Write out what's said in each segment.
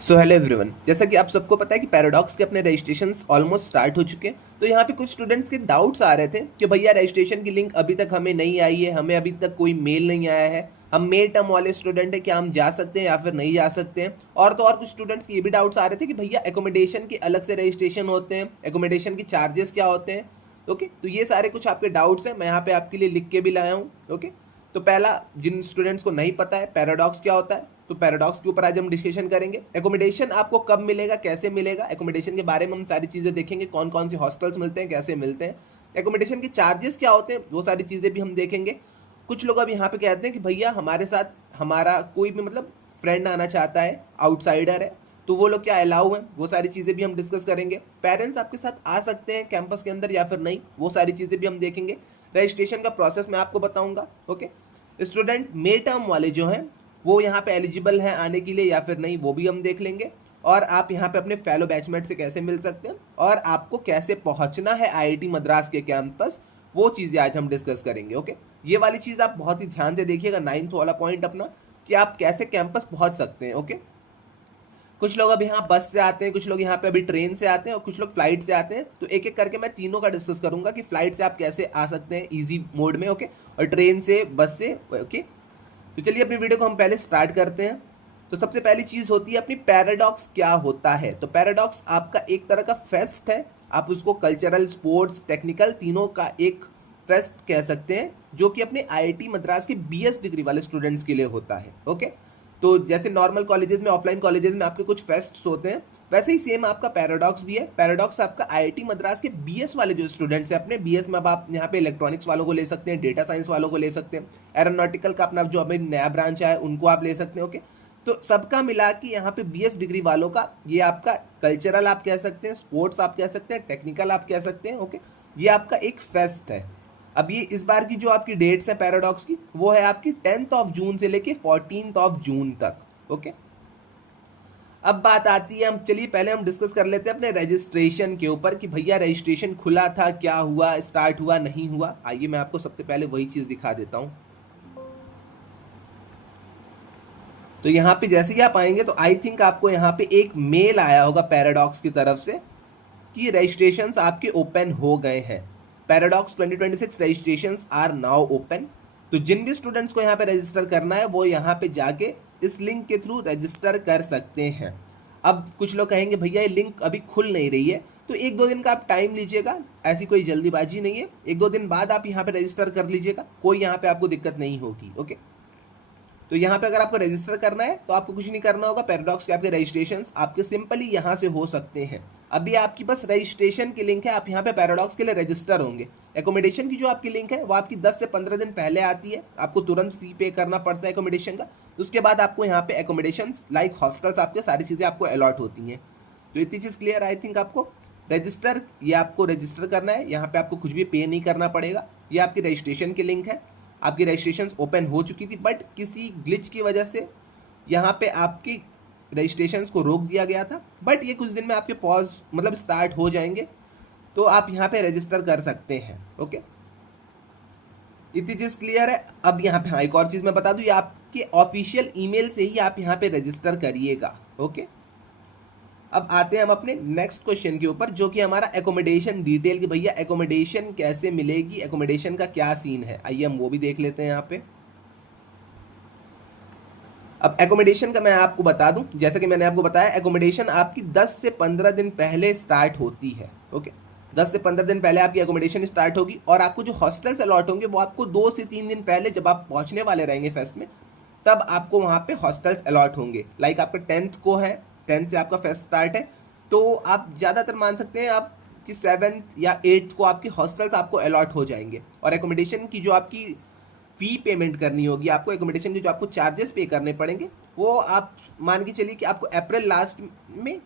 So hello everyone, जैसा कि आप सबको पता है कि पैराडॉक्स के अपने रजिस्ट्रेशंस ऑलमोस्ट स्टार्ट हो चुके हैं। तो यहाँ पे कुछ स्टूडेंट्स के डाउट्स आ रहे थे कि भैया रजिस्ट्रेशन की लिंक अभी तक हमें नहीं आई है, हमें अभी तक कोई मेल नहीं आया है, हम मे टर्म वाले स्टूडेंट हैं, क्या हम जा सकते हैं या फिर नहीं जा सकते हैं। और तो और कुछ स्टूडेंट्स के ये भी डाउट्स आ रहे थे कि भैया एकोमोडेशन के अलग से रजिस्ट्रेशन होते हैं, एकोमोडेशन के चार्जेस क्या होते हैं। ओके, तो ये सारे कुछ आपके डाउट्स हैं, मैं यहाँ पे आपके लिए लिख के भी लाया हूँ। ओके, तो पहला, जिन स्टूडेंट्स को नहीं पता है पैराडॉक्स क्या होता है, तो पैराडॉक्स के ऊपर आज हम डिस्कशन करेंगे। एकोमोडेशन आपको कब मिलेगा, कैसे मिलेगा, एकोमोडेशन के बारे में हम सारी चीज़ें देखेंगे, कौन कौन से हॉस्टल्स मिलते हैं, कैसे मिलते हैं, एकोमोडेशन के चार्जेस क्या होते हैं, वो सारी चीज़ें भी हम देखेंगे। कुछ लोग अब यहाँ पे कहते हैं कि भैया हमारे साथ हमारा कोई भी मतलब फ्रेंड आना चाहता है, आउटसाइडर है, तो वो लोग क्या अलाउ हैं, वो सारी चीज़ें भी हम डिस्कस करेंगे। पेरेंट्स आपके साथ आ सकते हैं कैंपस के अंदर या फिर नहीं, वो सारी चीज़ें भी हम देखेंगे। रजिस्ट्रेशन का प्रोसेस मैं आपको बताऊंगा। ओके, स्टूडेंट मे टर्म वाले जो हैं वो यहाँ पे एलिजिबल हैं आने के लिए या फिर नहीं, वो भी हम देख लेंगे। और आप यहाँ पे अपने फेलो बैचमेट से कैसे मिल सकते हैं और आपको कैसे पहुँचना है आईआईटी मद्रास के कैंपस, वो चीज़ें आज हम डिस्कस करेंगे। ओके, ये वाली चीज़ आप बहुत ही ध्यान से देखिएगा, 9th वाला पॉइंट अपना, कि आप कैसे कैंपस पहुँच सकते हैं। ओके, कुछ लोग अब यहाँ बस से आते हैं, कुछ लोग यहाँ पे अभी ट्रेन से आते हैं और कुछ लोग फ्लाइट से आते हैं। तो एक एक करके मैं तीनों का डिस्कस करूंगा कि फ्लाइट से आप कैसे आ सकते हैं इजी मोड में। ओके, और ट्रेन से, बस से। ओके, तो चलिए अपनी वीडियो को हम पहले स्टार्ट करते हैं। तो सबसे पहली चीज़ होती है अपनी पैराडॉक्स क्या होता है। तो पैराडॉक्स आपका एक तरह का फेस्ट है, आप उसको कल्चरल, स्पोर्ट्स, टेक्निकल तीनों का एक फेस्ट कह सकते हैं, जो कि अपने आईआईटी मद्रास के बीएस डिग्री वाले स्टूडेंट्स के लिए होता है। ओके, तो जैसे नॉर्मल कॉलेजेस में, ऑफलाइन कॉलेजेस में आपके कुछ फेस्ट्स होते हैं, वैसे ही सेम आपका पैराडॉक्स भी है। पैराडॉक्स आपका आईआईटी मद्रास के बीएस वाले जो स्टूडेंट्स हैं, अपने बीएस में अब आप यहाँ पे इलेक्ट्रॉनिक्स वालों को ले सकते हैं, डेटा साइंस वालों को ले सकते हैं, एरोनॉटिकल का अपना जो अभी नया ब्रांच है उनको आप ले सकते हैं। ओके, तो सबका मिला के यहाँ पे बीएस डिग्री वालों का ये आपका कल्चरल आप कह सकते हैं, स्पोर्ट्स आप कह सकते हैं, टेक्निकल आप कह सकते हैं। ओके, ये आपका एक फेस्ट है। अब ये इस बार की जो आपकी डेट्स है पैराडॉक्स की, वो है आपकी 10th ऑफ जून से लेके 14th ऑफ जून तक। ओके, अब बात आती है, हम चलिए पहले हम डिस्कस कर लेते हैं अपने रजिस्ट्रेशन के ऊपर कि भैया रजिस्ट्रेशन खुला था, क्या हुआ, स्टार्ट हुआ, नहीं हुआ। आइए मैं आपको सबसे पहले वही चीज़ दिखा देता हूँ। तो यहाँ पे जैसे ही आप आएंगे तो आई थिंक आपको यहाँ पे एक मेल आया होगा पैराडॉक्स की तरफ से कि रजिस्ट्रेशंस आपके ओपन हो गए हैं। Paradox 2026 registrations are now open. तो जिन भी स्टूडेंट्स को यहाँ पे रजिस्टर करना है वो यहाँ पे जाके इस लिंक के थ्रू रजिस्टर कर सकते हैं। अब कुछ लोग कहेंगे भैया ये लिंक अभी खुल नहीं रही है, तो एक दो दिन का आप टाइम लीजिएगा, ऐसी कोई जल्दीबाजी नहीं है। एक दो दिन बाद आप यहाँ पे रजिस्टर कर लीजिएगा, कोई यहाँ पे आपको दिक्कत नहीं होगी। ओके, तो यहाँ पे अगर आपको रजिस्टर करना है तो आपको कुछ नहीं करना होगा। पैराडॉक्स के आपके रजिस्ट्रेशंस आपके सिंपली यहाँ से हो सकते हैं। अभी आपकी बस रजिस्ट्रेशन की लिंक है, आप यहाँ पे पैराडॉक्स के लिए रजिस्टर होंगे। एकोमोडेशन की जो आपकी लिंक है वो आपकी 10 से 15 दिन पहले आती है, आपको तुरंत फी पे करना पड़ता है एकोमोडेशन का। उसके बाद आपको यहाँ पे एकोमोडेशन लाइक हॉस्टल्स, आपके सारी चीज़ें आपको अलॉट होती हैं। तो इतनी चीज़ क्लियर आई थिंक आपको। रजिस्टर, ये आपको रजिस्टर करना है, यहाँ पे आपको कुछ भी पे नहीं करना पड़ेगा। ये आपकी रजिस्ट्रेशन की लिंक है। आपकी रजिस्ट्रेशन ओपन हो चुकी थी बट किसी ग्लिच की वजह से यहाँ पे आपकी रजिस्ट्रेशंस को रोक दिया गया था, बट ये कुछ दिन में आपके पॉज मतलब स्टार्ट हो जाएंगे, तो आप यहाँ पे रजिस्टर कर सकते हैं। ओके, इतनी चीज़ क्लियर है। अब यहाँ पे हाँ, एक और चीज़ मैं बता दूँ, ये आपके ऑफिशियल ईमेल से ही आप यहाँ पे रजिस्टर करिएगा। ओके, अब आते हैं हम अपने नेक्स्ट क्वेश्चन के ऊपर, जो कि हमारा एकोमोडेशन डिटेल, कि भैया एकोमोडेशन कैसे मिलेगी, एकोमोडेशन का क्या सीन है। आइए हम वो भी देख लेते हैं यहाँ पे। अब एकोमोडेशन का मैं आपको बता दूं, जैसे कि मैंने आपको बताया, एकोमोडेशन आपकी 10 से 15 दिन पहले स्टार्ट होती है। ओके, 10 से 15 दिन पहले आपकी एकोमोडेशन स्टार्ट होगी और आपको जो हॉस्टल्स अलॉट होंगे वो आपको 2 से 3 दिन पहले, जब आप पहुंचने वाले रहेंगे फेस्ट में, तब आपको वहाँ पे हॉस्टल्स अलॉट होंगे। लाइक आपका 10th को है, 10th से आपका फेस्ट स्टार्ट है, तो आप ज़्यादातर मान सकते हैं आप कि 7th या 8th को आपकी हॉस्टल्स आपको अलॉट हो जाएंगे। और एकोमोडेशन की जो आपकी फ़ी पेमेंट करनी होगी, आपको एकोमोडेशन के जो आपको चार्जेस पे करने पड़ेंगे, वो आप मान के चलिए कि आपको अप्रैल लास्ट में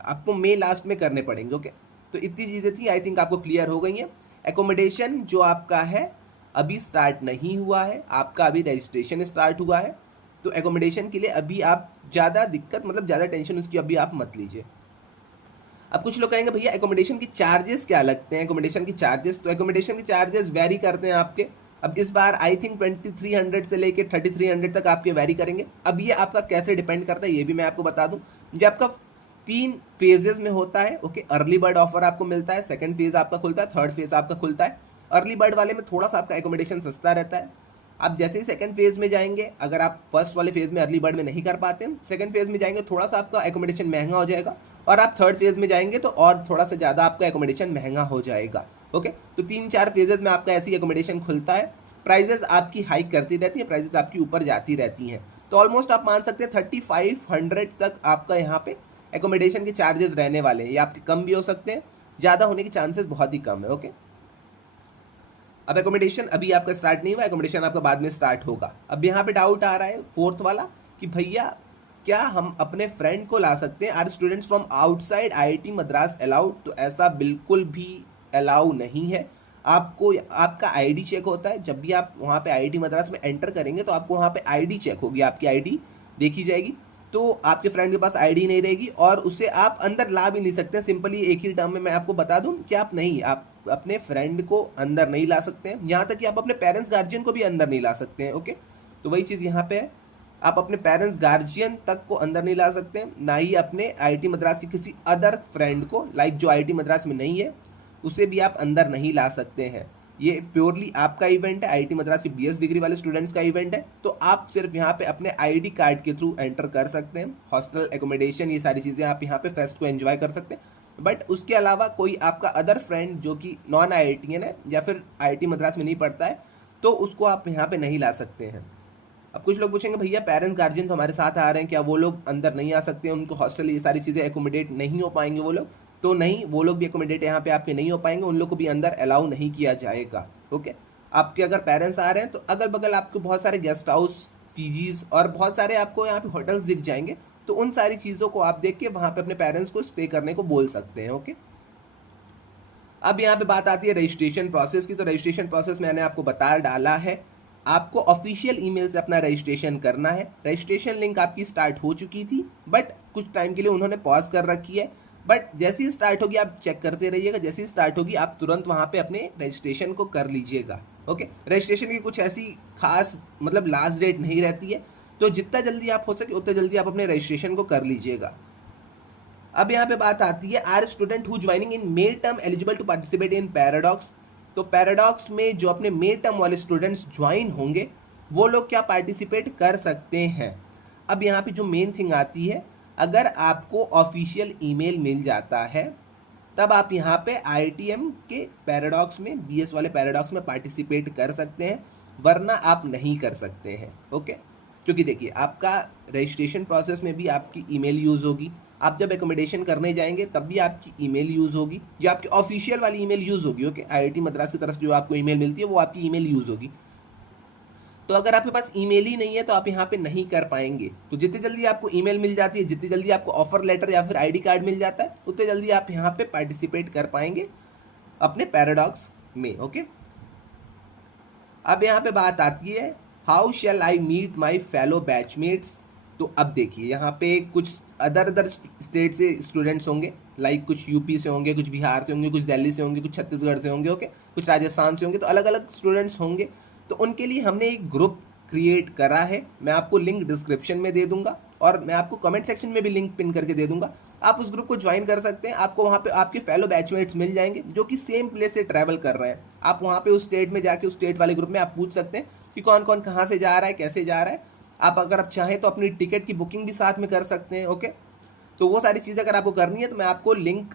आपको मई लास्ट में करने पड़ेंगे। ओके, तो इतनी चीज़ें थी, आई थिंक आपको क्लियर हो गई हैं। एकोमोडेशन जो आपका है अभी स्टार्ट नहीं हुआ है, आपका अभी रजिस्ट्रेशन स्टार्ट हुआ है, तो एकोमोडेशन के लिए अभी आप ज़्यादा दिक्कत मतलब ज़्यादा टेंशन उसकी अभी आप मत लीजिए। अब कुछ लोग कहेंगे भैया एकोमोडेशन के चार्जेस क्या लगते हैं, एकोमोडेशन के चार्जेस, तो एकोमोडेशन के चार्जेस वेरी करते हैं आपके। अब इस बार आई थिंक 2300 से लेके 3300 तक आपके वेरी करेंगे। अब ये आपका कैसे डिपेंड करता है ये भी मैं आपको बता दूं। ये आपका 3 फेजेस में होता है। ओके, अर्ली बर्ड ऑफर आपको मिलता है, सेकंड फेज आपका खुलता है, थर्ड फेज आपका खुलता है। अर्ली बर्ड वाले में थोड़ा सा आपका एकोमोडेशन सस्ता रहता है। आप जैसे ही सेकंड फेज में जाएंगे, अगर आप फर्स्ट वाले फेज में अर्ली बर्ड में नहीं कर पाते हैं, सेकंड फेज में जाएंगे थोड़ा सा आपका एकोमोडेशन महंगा हो जाएगा, और आप थर्ड फेज में जाएंगे तो और थोड़ा सा ज़्यादा आपका एकोमोडेशन महंगा हो जाएगा। ओके, तो 3-4 फेजेस में आपका ऐसी एकोमोडेशन खुलता है। प्राइजेस आपकी हाइक करती रहती है, प्राइजेस आपकी ऊपर जाती रहती हैं। तो ऑलमोस्ट आप मान सकते हैं 3500 तक आपका यहाँ पे एकोमोडेशन के चार्जेस रहने वाले हैं। ये आपके कम भी हो सकते हैं, ज़्यादा होने के चांसेस बहुत ही कम है। ओके, अब एकोमोडेशन अभी आपका स्टार्ट नहीं हुआ, एकोमोडेशन आपका बाद में स्टार्ट होगा। अब यहाँ पे डाउट आ रहा है फोर्थ वाला कि भैया क्या हम अपने फ्रेंड को ला सकते हैं? Are students from outside IIT Madras allowed? तो ऐसा बिल्कुल भी अलाउ नहीं है। आपको आपका आईडी चेक होता है जब भी आप वहाँ पे आईआईटी मद्रास में एंटर करेंगे, तो आपको वहाँ पे आईडी चेक होगी, आपकी आईडी देखी जाएगी। तो आपके फ्रेंड के पास आईडी नहीं रहेगी और उसे आप अंदर ला भी नहीं सकते। सिंपली एक ही टर्म में मैं आपको बता दूं कि आप अपने फ्रेंड को अंदर नहीं ला सकते हैं, यहाँ तक कि आप अपने पेरेंट्स गार्जियन को भी अंदर नहीं ला सकते हैं। ओके, तो वही चीज़ यहाँ पे है, आप अपने पेरेंट्स गार्जियन तक को अंदर नहीं ला सकते हैं, ना ही अपने आईआईटी मद्रास के किसी अदर फ्रेंड को, लाइक जो आईआईटी मद्रास में नहीं है उसे भी आप अंदर नहीं ला सकते हैं। ये प्योरली आपका इवेंट है, आईआईटी मद्रास के बीएस डिग्री वाले स्टूडेंट्स का इवेंट है। तो आप सिर्फ यहाँ पे अपने आईडी कार्ड के थ्रू एंटर कर सकते हैं। हॉस्टल एकोमोडेशन ये सारी चीज़ें आप यहाँ पे फेस्ट को एंजॉय कर सकते हैं, बट उसके अलावा कोई आपका अदर फ्रेंड जो कि नॉन आईआईटीएन है या फिर आईआईटी मद्रास में नहीं पढ़ता है, तो उसको आप यहाँ पे नहीं ला सकते हैं। अब कुछ लोग पूछेंगे भैया पेरेंट्स गार्जियन तो हमारे साथ आ रहे हैं, क्या वो लोग अंदर नहीं आ सकते हैं? उनको हॉस्टल ये सारी चीज़ें एकोमोडेट नहीं हो पाएंगे वो लोग? तो नहीं, वो लोग भी एकोमोडेट यहाँ पे आपके नहीं हो पाएंगे, उन लोग को भी अंदर अलाउ नहीं किया जाएगा। ओके, आपके अगर पेरेंट्स आ रहे हैं तो अगल बगल आपको बहुत सारे गेस्ट हाउस, पीजीज और बहुत सारे आपको यहाँ पे होटल्स दिख जाएंगे, तो उन सारी चीज़ों को आप देख के वहाँ पे अपने पेरेंट्स को स्टे करने को बोल सकते हैं। ओके, अब यहाँ पे बात आती है रजिस्ट्रेशन प्रोसेस की। तो रजिस्ट्रेशन प्रोसेस मैंने आपको बता डाला है, आपको ऑफिशियल ईमेल से अपना रजिस्ट्रेशन करना है। रजिस्ट्रेशन लिंक आपकी स्टार्ट हो चुकी थी, बट कुछ टाइम के लिए उन्होंने पॉज कर रखी है, बट जैसे ही स्टार्ट होगी आप चेक करते रहिएगा, जैसे ही स्टार्ट होगी आप तुरंत वहाँ पे अपने रजिस्ट्रेशन को कर लीजिएगा। ओके, रजिस्ट्रेशन की कुछ ऐसी खास मतलब लास्ट डेट नहीं रहती है, तो जितना जल्दी आप हो सके उतना जल्दी आप अपने रजिस्ट्रेशन को कर लीजिएगा। अब यहाँ पे बात आती है, are student who joining in May term eligible to participate in Paradox? तो पैराडॉक्स में जो अपने मे टर्म वाले स्टूडेंट्स ज्वाइन होंगे वो लोग क्या पार्टिसिपेट कर सकते हैं? अब यहाँ पे जो मेन थिंग आती है, अगर आपको ऑफिशियल ईमेल मिल जाता है तब आप यहाँ पे आईआईटीएम के पैराडॉक्स में, बीएस वाले पैराडॉक्स में पार्टिसिपेट कर सकते हैं, वरना आप नहीं कर सकते हैं। ओके, क्योंकि देखिए आपका रजिस्ट्रेशन प्रोसेस में भी आपकी ईमेल यूज़ होगी, आप जब एकोमोडेशन करने जाएंगे तब भी आपकी ईमेल यूज़ होगी, या आपकी ऑफिशियल वाली ईमेल यूज़ होगी। ओके, आईआईटी मद्रास की तरफ जो आपको ईमेल मिलती है वो आपकी ईमेल यूज़ होगी। तो अगर आपके पास ईमेल ही नहीं है तो आप यहाँ पे नहीं कर पाएंगे। तो जितनी जल्दी आपको ईमेल मिल जाती है, जितनी जल्दी आपको ऑफर लेटर या फिर आईडी कार्ड मिल जाता है, उतनी जल्दी आप यहाँ पे पार्टिसिपेट कर पाएंगे अपने पैराडॉक्स में। ओके, अब यहाँ पे बात आती है, how shall I meet my fellow batchmates? तो अब देखिए यहाँ पे कुछ अदर स्टेट से स्टूडेंट्स होंगे, लाइक कुछ यूपी से होंगे, कुछ बिहार से होंगे, कुछ दिल्ली से होंगे, कुछ छत्तीसगढ़ से होंगे, ओके, कुछ राजस्थान से होंगे, तो अलग अलग स्टूडेंट्स होंगे। तो उनके लिए हमने एक ग्रुप क्रिएट करा है, मैं आपको लिंक डिस्क्रिप्शन में दे दूंगा और मैं आपको कमेंट सेक्शन में भी लिंक पिन करके दे दूंगा। आप उस ग्रुप को ज्वाइन कर सकते हैं, आपको वहाँ पे आपके फेलो बैचमेट्स मिल जाएंगे जो कि सेम प्लेस से ट्रैवल कर रहे हैं। आप वहाँ पे उस स्टेट में जाके उस स्टेट वाले ग्रुप में आप पूछ सकते हैं कि कौन कौन कहाँ से जा रहा है, कैसे जा रहा है। आप अगर आप चाहें तो अपनी टिकट की बुकिंग भी साथ में कर सकते हैं। ओके, तो वो सारी चीज़ें अगर आपको करनी है तो मैं आपको लिंक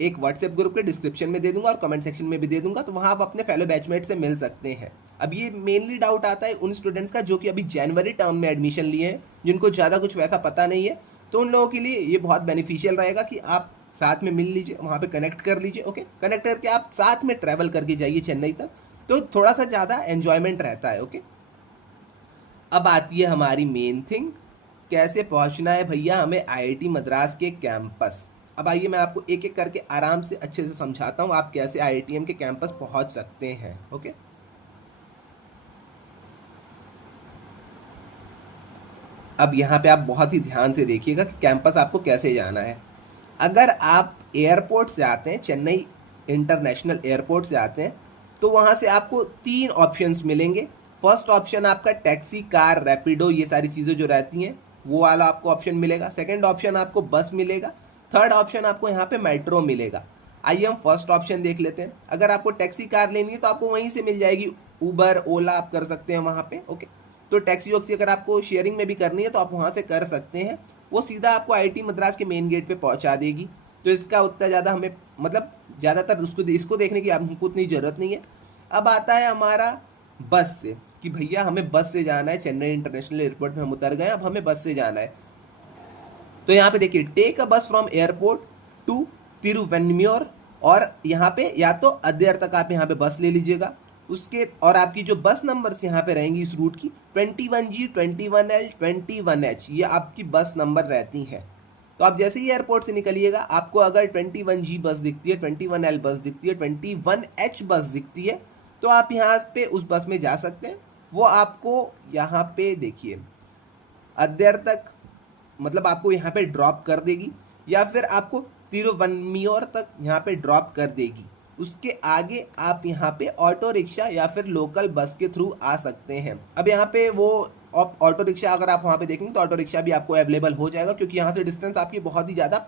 एक व्हाट्सएप ग्रुप के डिस्क्रिप्शन में दे दूंगा और कमेंट सेक्शन में भी दे दूंगा, तो वहाँ आप अपने फेलो बैचमेट से मिल सकते हैं। अब ये मेनली डाउट आता है उन स्टूडेंट्स का जो कि अभी जनवरी टर्म में एडमिशन लिए हैं, जिनको ज़्यादा कुछ वैसा पता नहीं है, तो उन लोगों के लिए ये बहुत बेनिफिशियल रहेगा कि आप साथ में मिल लीजिए, वहाँ पे कनेक्ट कर लीजिए। ओके, कनेक्ट करके आप साथ में ट्रैवल करके जाइए चेन्नई तक, तो थोड़ा सा ज़्यादा एन्जॉयमेंट रहता है। ओके, अब आती है हमारी मेन थिंग, कैसे पहुँचना है भैया हमें आईआईटी मद्रास के कैंपस। अब आइए मैं आपको एक एक करके आराम से अच्छे से समझाता हूँ आप कैसे आईआईटीएम के कैंपस पहुँच सकते हैं। ओके, अब यहाँ पे आप बहुत ही ध्यान से देखिएगा कि कैंपस आपको कैसे जाना है। अगर आप एयरपोर्ट से आते हैं, चेन्नई इंटरनेशनल एयरपोर्ट से आते हैं, तो वहाँ से आपको 3 ऑप्शंस मिलेंगे। फर्स्ट ऑप्शन आपका टैक्सी, कार, रैपिडो, ये सारी चीज़ें जो रहती हैं वो वाला आपको ऑप्शन मिलेगा। सेकंड ऑप्शन आपको बस मिलेगा। थर्ड ऑप्शन आपको यहाँ पे मेट्रो मिलेगा। आइए हम फर्स्ट ऑप्शन देख लेते हैं। अगर आपको टैक्सी कार लेनी है तो आपको वहीं से मिल जाएगी, उबर, ओला आप कर सकते हैं वहाँ पे। ओके, तो टैक्सी वैक्सी अगर आपको शेयरिंग में भी करनी है तो आप वहाँ से कर सकते हैं। वो सीधा आपको आईआईटी मद्रास के मेन गेट पे पहुँचा देगी। तो इसका उतना ज़्यादा हमें मतलब ज़्यादातर इसको देखने की हमको उतनी ज़रूरत नहीं है। अब आता है हमारा बस से, कि भैया हमें बस से जाना है, चेन्नई इंटरनेशनल एयरपोर्ट में हम उतर गए, अब हमें बस से जाना है। तो यहाँ पे देखिए, टेक अ बस फ्रॉम एयरपोर्ट टू तिरुवेन्मियोर, और यहाँ पे या तो अद्यर तक आप यहाँ पे बस ले लीजिएगा। उसके और आपकी जो बस नंबर्स यहाँ पे रहेंगी इस रूट की 21G, 21L, 21H, ये आपकी बस नंबर रहती हैं। तो आप जैसे ही एयरपोर्ट से निकलिएगा, आपको अगर 21G बस दिखती है, 21L बस दिखती है, 21H बस दिखती है, तो आप यहाँ पे उस बस में जा सकते हैं। वो आपको यहाँ पे देखिए अद्यर तक मतलब आपको यहाँ पे ड्रॉप कर देगी, या फिर आपको तिरुवन्मियोर तक यहाँ पे ड्रॉप कर देगी। उसके आगे आप यहाँ पे ऑटो रिक्शा या फिर लोकल बस के थ्रू आ सकते हैं। अब यहाँ पे वो ऑटो रिक्शा अगर आप वहाँ पे देखेंगे तो ऑटो रिक्शा भी आपको अवेलेबल हो जाएगा, क्योंकि यहाँ से डिस्टेंस आपकी बहुत ही ज़्यादा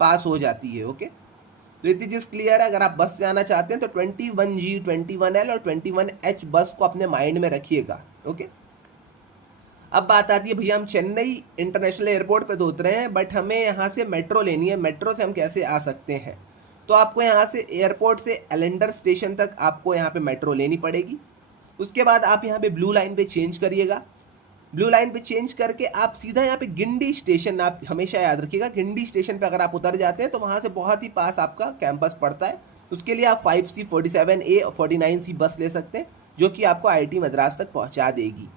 पास हो जाती है। ओके, तो इतनी चीज़ क्लियर है। अगर आप बस से आना चाहते हैं तो 21G, 21L और 21H बस को अपने माइंड में रखिएगा। ओके, अब बात आती है, भैया हम चेन्नई इंटरनेशनल एयरपोर्ट पे तो उतरे हैं, बट हमें यहाँ से मेट्रो लेनी है, मेट्रो से हम कैसे आ सकते हैं? तो आपको यहाँ से एयरपोर्ट से एलेंडर स्टेशन तक आपको यहाँ पे मेट्रो लेनी पड़ेगी। उसके बाद आप यहाँ पे ब्लू लाइन पे चेंज करिएगा। ब्लू लाइन पे चेंज करके आप सीधा यहाँ पे गिंडी स्टेशन, आप हमेशा याद रखिएगा, गिंडी स्टेशन पे अगर आप उतर जाते हैं तो वहाँ से बहुत ही पास आपका कैंपस पड़ता है। उसके लिए आप 5C, 47A और 49C बस ले सकते हैं, जो कि आपको आईआईटी मद्रास तक पहुँचा देगी।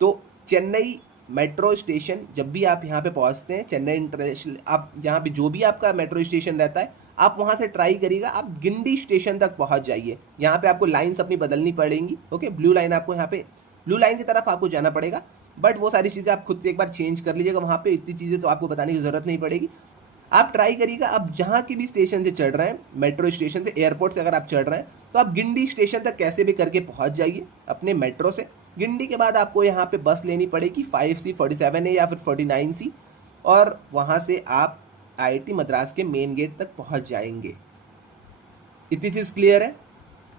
तो चेन्नई मेट्रो स्टेशन जब भी आप यहाँ पे पहुँचते हैं, चेन्नई इंटरनेशनल, आप यहाँ पे जो भी आपका मेट्रो स्टेशन रहता है, आप वहाँ से ट्राई करिएगा, आप गिंडी स्टेशन तक पहुँच जाइए। यहाँ पे आपको लाइन्स अपनी बदलनी पड़ेंगी। ओके, ब्लू लाइन आपको यहाँ पे ब्लू लाइन की तरफ आपको जाना पड़ेगा, बट वो सारी चीज़ें आप खुद से एक बार चेंज कर लीजिएगा। वहाँ पे इतनी चीज़ें तो आपको बताने की ज़रूरत नहीं पड़ेगी। आप ट्राई करिएगा, आप जहाँ की भी स्टेशन से चढ़ रहे हैं, मेट्रो स्टेशन से, एयरपोर्ट से अगर आप चढ़ रहे हैं, तो आप गिंडी स्टेशन तक कैसे भी करके पहुँच जाइए अपने मेट्रो से। गिंडी के बाद आपको यहाँ पे बस लेनी पड़ेगी 5C, 47A या फिर 49C, और वहाँ से आप आईआईटी मद्रास के मेन गेट तक पहुँच जाएंगे। इतनी चीज़ क्लियर है।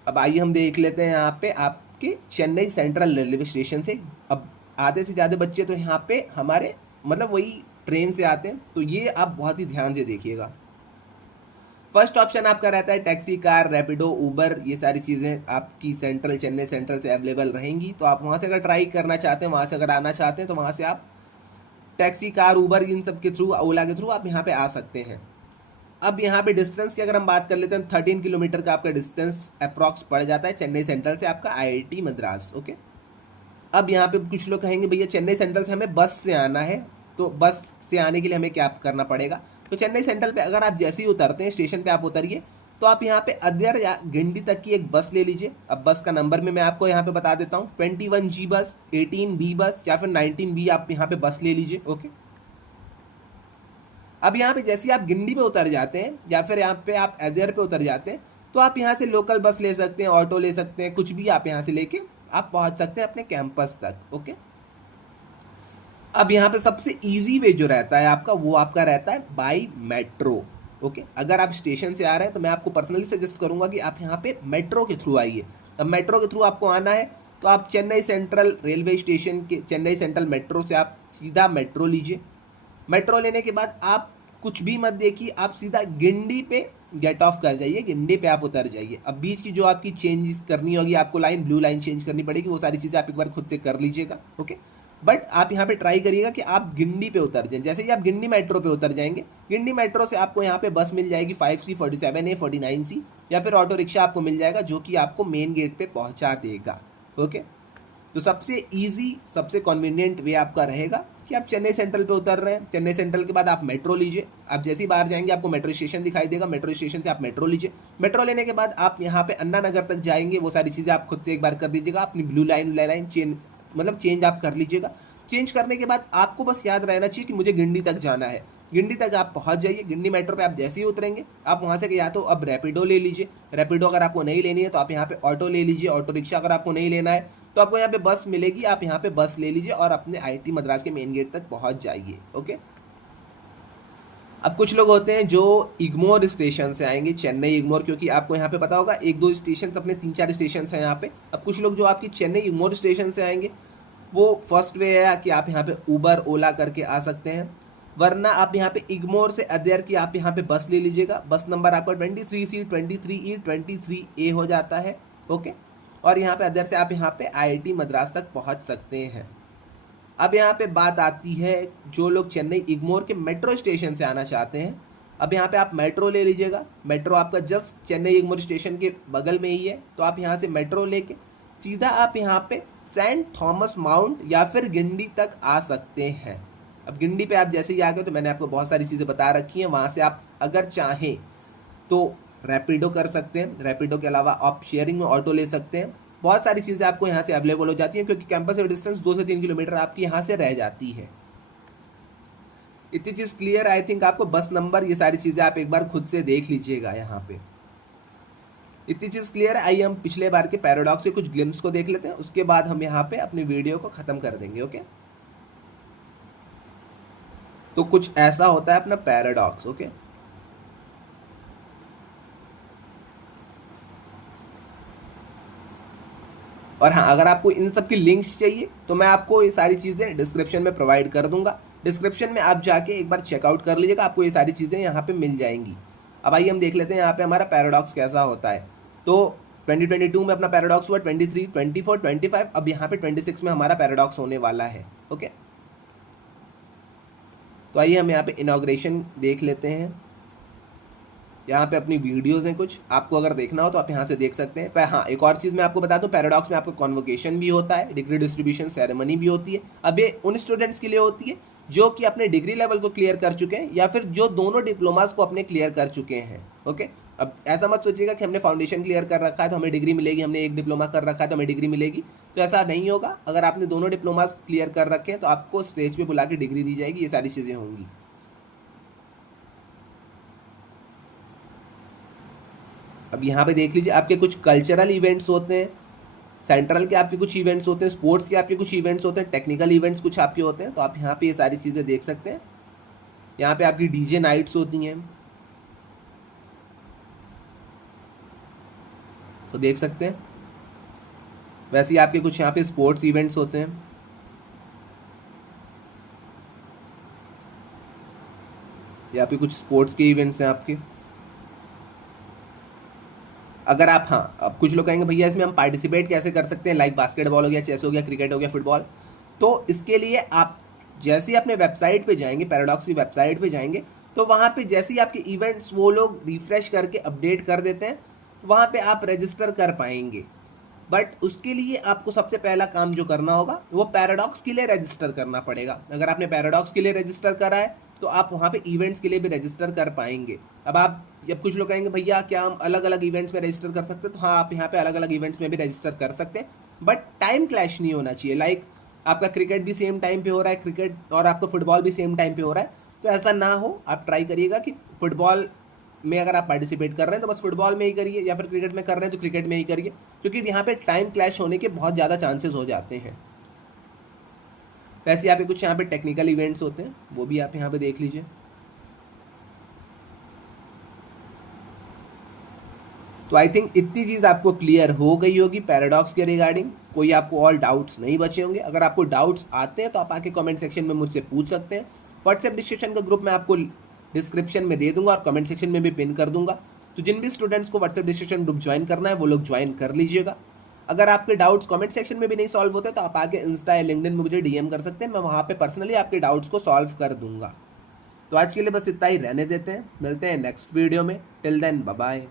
अब आइए हम देख लेते हैं यहाँ पे आपके चेन्नई सेंट्रल रेलवे स्टेशन से। अब आधे से ज़्यादा बच्चे तो यहाँ पे हमारे मतलब वही ट्रेन से आते हैं, तो ये आप बहुत ही ध्यान से देखिएगा। फर्स्ट ऑप्शन आपका रहता है टैक्सी, कार, रैपिडो, उबर, ये सारी चीज़ें आपकी चेन्नई सेंट्रल से अवेलेबल रहेंगी। तो आप वहाँ से अगर ट्राई करना चाहते हैं, वहाँ से अगर आना चाहते हैं, तो वहाँ से आप टैक्सी, कार, उबर, इन सब के थ्रू, ओला के थ्रू आप यहाँ पे आ सकते हैं। अब यहाँ पे डिस्टेंस की अगर हम बात कर लेते हैं, 13 किलोमीटर का आपका डिस्टेंस अप्रॉक्स पड़ जाता है चेन्नई सेंट्रल से आपका आईआईटी मद्रास। ओके, अब यहाँ पे कुछ लोग कहेंगे भैया चेन्नई सेंट्रल से हमें बस से आना है, तो बस से आने के लिए हमें क्या करना पड़ेगा? तो चेन्नई सेंट्रल पे अगर आप जैसे ही उतरते हैं, स्टेशन पे आप उतरिए, तो आप यहाँ पे अद्यर या गिंडी तक की एक बस ले लीजिए। अब बस का नंबर में मैं आपको यहाँ पे बता देता हूँ, 21G बस, 18B बस या फिर 19B आप यहाँ पे बस ले लीजिए। ओके, अब यहाँ पे जैसे ही आप गिंडी पे उतर जाते हैं या फिर यहाँ पे आप अद्यर पे उतर जाते हैं, तो आप यहाँ से लोकल बस ले सकते हैं, ऑटो ले सकते हैं, कुछ भी आप यहाँ से लेके आप पहुँच सकते हैं अपने कैंपस तक। ओके, अब यहाँ पे सबसे इजी वे जो रहता है आपका, वो आपका रहता है बाई मेट्रो। ओके, अगर आप स्टेशन से आ रहे हैं तो मैं आपको पर्सनली सजेस्ट करूंगा कि आप यहाँ पे मेट्रो के थ्रू आइए। अब मेट्रो के थ्रू आपको आना है तो आप चेन्नई सेंट्रल रेलवे स्टेशन के चेन्नई सेंट्रल मेट्रो से आप सीधा मेट्रो लीजिए। मेट्रो लेने के बाद आप कुछ भी मत देखिए, आप सीधा गिंडी पे गेट ऑफ कर जाइए, गिंडी पे आप उतर जाइए। अब बीच की जो आपकी चेंजेस करनी होगी, आपको लाइन, ब्लू लाइन चेंज करनी पड़ेगी, वो सारी चीज़ें आप एक बार खुद से कर लीजिएगा। ओके, बट आप यहाँ पे ट्राई करिएगा कि आप गिंडी पे उतर जाएं। जैसे ही आप गिंडी मेट्रो पे उतर जाएंगे, गिंडी मेट्रो से आपको यहाँ पे बस मिल जाएगी 5C, 47A, 49C, या फिर ऑटो रिक्शा आपको मिल जाएगा, जो कि आपको मेन गेट पे पहुँचा देगा। ओके, तो सबसे ईजी, सबसे कन्वीनियंट वे आपका रहेगा कि आप चेन्नई सेंट्रल पे उतर रहे हैं, चेन्नई सेंट्रल के बाद आप मेट्रो लीजिए। आप जैसे ही बाहर जाएंगे आपको मेट्रो स्टेशन दिखाई देगा, मेट्रो स्टेशन से आप मेट्रो लीजिए। मेट्रो लेने के बाद आप यहाँ पे अन्ना नगर तक जाएंगे, वो सारी चीज़ें आप खुद से एक बार कर दीजिएगा। अपनी ब्लू लाइन चेंज आप कर लीजिएगा। चेंज करने के बाद आपको बस याद रहना चाहिए कि मुझे गिंडी तक जाना है। गिंडी तक आप पहुंच जाइए। गिंडी मेट्रो पे आप जैसे ही उतरेंगे आप वहां से या तो अब रैपिडो ले लीजिए, रैपिडो अगर आपको नहीं लेनी है तो आप यहाँ पे ऑटो ले लीजिए, ऑटो रिक्शा अगर आपको नहीं लेना है तो आपको यहाँ पे बस मिलेगी, आप यहाँ पे बस ले लीजिए और अपने IIT मद्रास के मेन गेट तक पहुँच जाइए। ओके, अब कुछ लोग होते हैं जो इग्मोर स्टेशन से आएंगे, चेन्नई इग्मोर, क्योंकि आपको यहाँ पे पता होगा 1-2 स्टेशन अपने 3-4 स्टेशन हैं यहाँ पे। अब कुछ लोग जो आपकी चेन्नई इग्मोर स्टेशन से आएंगे वो फर्स्ट वे है कि आप यहाँ पे उबर ओला करके आ सकते हैं, वरना आप यहाँ पे इग्मोर से अदेर की आप यहाँ पे बस ले लीजिएगा। बस नंबर आपका 23C 23E 23A हो जाता है। ओके, और यहाँ पे अदेर से आप यहाँ पे IIT मद्रास तक पहुँच सकते हैं। अब यहाँ पे बात आती है जो लोग चेन्नई इग्मोर के मेट्रो स्टेशन से आना चाहते हैं, अब यहाँ पे आप मेट्रो ले लीजिएगा। मेट्रो आपका जस्ट चेन्नई इग्मोर स्टेशन के बगल में ही है, तो आप यहाँ से मेट्रो लेके सीधा आप यहाँ पे सेंट थॉमस माउंट या फिर गिंडी तक आ सकते हैं। अब गिंडी पे आप जैसे ही आ गए तो मैंने आपको बहुत सारी चीज़ें बता रखी हैं, वहाँ से आप अगर चाहें तो रैपिडो कर सकते हैं, रैपिडो के अलावा आप शेयरिंग में ऑटो ले सकते हैं। बहुत सारी चीज़ें आपको यहाँ से अवेलेबल हो जाती हैं क्योंकि कैंपस से डिस्टेंस 2 से 3 किलोमीटर आपकी यहाँ से रह जाती है। इतनी चीज़ क्लियर, आई थिंक आपको बस नंबर ये सारी चीज़ें आप एक बार खुद से देख लीजिएगा यहाँ पे। इतनी चीज़ क्लियर है। आइए हम पिछले बार के पैराडॉक्स के कुछ ग्लिम्स को देख लेते हैं, उसके बाद हम यहाँ पे अपनी वीडियो को ख़त्म कर देंगे। ओके, तो कुछ ऐसा होता है अपना पैराडॉक्स। ओके, और हाँ, अगर आपको इन सब की लिंक्स चाहिए तो मैं आपको ये सारी चीज़ें डिस्क्रिप्शन में प्रोवाइड कर दूंगा। डिस्क्रिप्शन में आप जाके एक बार चेकआउट कर लीजिएगा, आपको ये सारी चीज़ें यहाँ पे मिल जाएंगी। अब आइए हम देख लेते हैं यहाँ पे हमारा पैराडॉक्स कैसा होता है। तो 2022 में अपना पैराडॉक्स हुआ 23, 24, 25, अब यहाँ पे 26 में हमारा पैराडॉक्स होने वाला है। ओके, तो आइए हम यहाँ पे इनॉग्रेशन देख लेते हैं। यहाँ पे अपनी वीडियोज़ हैं कुछ, आपको अगर देखना हो तो आप यहाँ से देख सकते हैं। पर हाँ, एक और चीज़ मैं आपको बता दूँ, पैराडॉक्स में आपको कॉन्वोकेशन भी होता है, डिग्री डिस्ट्रीब्यूशन सेरेमनी भी होती है। अब ये उन स्टूडेंट्स के लिए होती है जो कि अपने डिग्री लेवल को क्लियर कर चुके हैं या फिर जो दोनों डिप्लोमास को अपने क्लियर कर चुके हैं। ओके, अब ऐसा मत सोचिएगा कि हमने फाउंडेशन क्लियर कर रखा है तो हमें डिग्री मिलेगी, हमने एक डिप्लोमा कर रखा है तो हमें डिग्री मिलेगी, तो ऐसा नहीं होगा। अगर आपने दोनों डिप्लोमास क्लियर कर रखे हैं तो आपको स्टेज पे बुला के डिग्री दी जाएगी, ये सारी चीज़ें होंगी। अब यहाँ पे देख लीजिए, आपके कुछ कल्चरल इवेंट्स होते हैं, सेंट्रल के आपके कुछ इवेंट्स होते हैं, स्पोर्ट्स के आपके कुछ इवेंट्स होते हैं, टेक्निकल इवेंट्स कुछ आपके होते हैं, तो आप यहाँ पे ये सारी चीज़ें देख सकते हैं। यहाँ पे आपकी DJ नाइट्स होती हैं, तो देख सकते हैं। वैसे ही आपके कुछ यहाँ पे स्पोर्ट्स इवेंट्स होते हैं। यहाँ पे कुछ स्पोर्ट्स के इवेंट्स हैं आपके। अगर आप, हाँ, अब कुछ लोग कहेंगे भैया इसमें हम पार्टिसिपेट कैसे कर सकते हैं, लाइक बास्केटबॉल हो गया, चेस हो गया, क्रिकेट हो गया, फुटबॉल, तो इसके लिए आप जैसे ही अपने वेबसाइट पे जाएंगे, पैराडॉक्स की वेबसाइट पे जाएंगे, तो वहाँ पे जैसे ही आपके इवेंट्स वो लोग रिफ्रेश करके अपडेट कर देते हैं, वहाँ पे आप रजिस्टर कर पाएंगे। बट उसके लिए आपको सबसे पहला काम जो करना होगा वो पैराडॉक्स के लिए रजिस्टर करना पड़ेगा। अगर आपने पैराडॉक्स के लिए रजिस्टर करा है तो आप वहाँ पे इवेंट्स के लिए भी रजिस्टर कर पाएंगे। जब कुछ लोग कहेंगे भैया क्या हम अलग अलग इवेंट्स में रजिस्टर कर सकते हैं, तो हाँ, आप यहाँ पे अलग अलग इवेंट्स में भी रजिस्टर कर सकते हैं, बट टाइम क्लैश नहीं होना चाहिए। लाइक आपका क्रिकेट भी सेम टाइम पे हो रहा है, क्रिकेट और आपका फुटबॉल भी सेम टाइम पे हो रहा है, तो ऐसा ना हो। आप ट्राई करिएगा कि फुटबॉल में अगर आप पार्टिसिपेट कर रहे हैं तो बस फुटबॉल में ही करिए, या फिर क्रिकेट में कर रहे हैं तो क्रिकेट में ही करिए, क्योंकि यहाँ पे टाइम क्लैश होने के बहुत ज़्यादा चांसेस हो जाते हैं। वैसे यहाँ पे कुछ यहाँ पे टेक्निकल इवेंट्स होते हैं, वो भी आप यहाँ पे देख लीजिए। तो आई थिंक इतनी चीज़ आपको क्लियर हो गई होगी पैराडॉक्स के रिगार्डिंग, कोई आपको और डाउट्स नहीं बचे होंगे। अगर आपको डाउट्स आते हैं तो आप आके कमेंट सेक्शन में मुझसे पूछ सकते हैं। व्हाट्सएप डिस्कशन का ग्रुप मैं आपको डिस्क्रिप्शन में दे दूंगा और कमेंट सेक्शन में भी पिन कर दूंगा, तो जिन भी स्टूडेंट्स को व्हाट्सएप डिस्कशन ग्रुप ज्वाइन करना है वो लोग ज्वाइन कर लीजिएगा। अगर आपके डाउट्स कमेंट सेक्शन में भी नहीं सॉल्व होते तो आप आके इंस्टा या लिंक्डइन में मुझे DM कर सकते हैं, मैं वहाँ पे पर्सनली आपके डाउट्स को सॉल्व कर दूंगा। तो आज के लिए बस इतना ही रहने देते हैं, मिलते हैं नेक्स्ट वीडियो में। Till then bye bye.